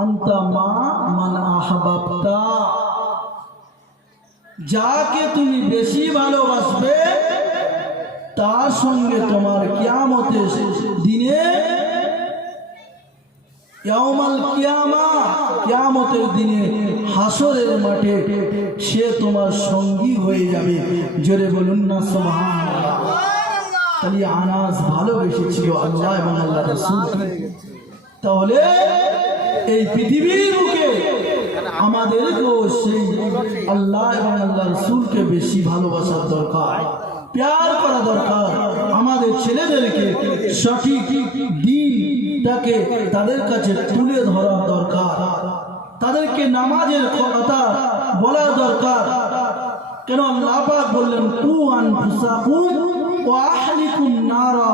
আনতা মা মান আহবাবতা, যাকে তুমি বেশি ভালোবাসবে তার সঙ্গে তোমার কিয়ামতের দিনে, ইয়াউমাল কিয়ামা, কিয়ামতের দিনে হাসরের মাঠে সে তোমার সঙ্গী হয়ে যাবে। জোরে বলুন না সুবহানাল্লাহ। তাহলে আনাস ভালোবেসেছিল আল্লাহ এবং আল্লাহ রাসূল। তাহলে এই পৃথিবীর বুকে আমাদেরকেও সেই আল্লাহ এবং আল্লাহ রাসূলকে বেশি ভালোবাসার দরকার, প্যার করা দরকার। আমাদের ছেলেদেরকে সঠিক দ্বীনটাকে তাদের কাছে তুলে ধরা দরকার, তাদেরকে নামাজের কথা বলা দরকার। কেন আল্লাহ পাক বললেন কু আনফুসাকুম ওয়া আহলিকুম নারা,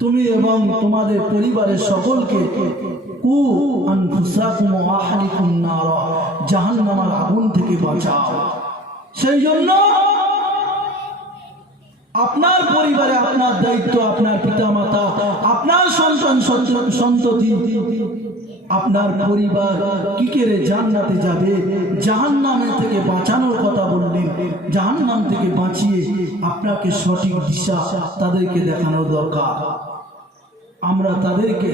তুমি এবং তোমাদের পরিবারের সকলকে কু আনফুসাকুম ওয়া আহলিকুম নারা, জাহান্নামের আগুন থেকে বাঁচাও। সেই জন্য আপনার পরিবারে আপনার দায়িত্ব, আপনার পিতামাতা, আপনার সন্তান সন্ততি, আপনার পরিবার কি করে জান্নাতে যাবে, জাহান্নামে থেকে বাঁচানোর কথা বললেন। জাহান্নাম থেকে বাঁচিয়ে আপনাকে সঠিক দিশা তাদেরকে দেখানো দরকার। আমরা তাদেরকে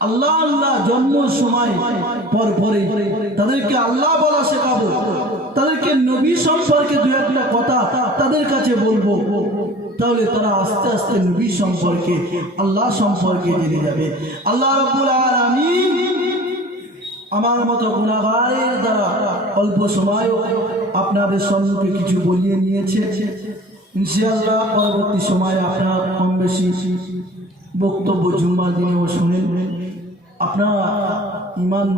আল্লাহ আল্লাহ জন্ম সময় পর পরে তাদেরকে আল্লাহ বলা শেখাবো, তাদেরকে নবী সম্পর্কে দু একটা কথা তাদের কাছে বলবো। তাহলে তারা আস্তে আস্তে নবী সম্পর্কে, আল্লাহ সম্পর্কে জেনে যাবে। আল্লাহ রাব্বুল আলামিন আমার মতো গুনাহগারের দ্বারা অল্প সময় আপনাদের সম্মুখে কিছু বলিয়ে নিয়েছে। ইনশাআল্লাহ পরবর্তী সময়ে আপনারা কম বেশি বক্তব্য জুম্মার দিনেও শুনেন। আপনারা ঈমান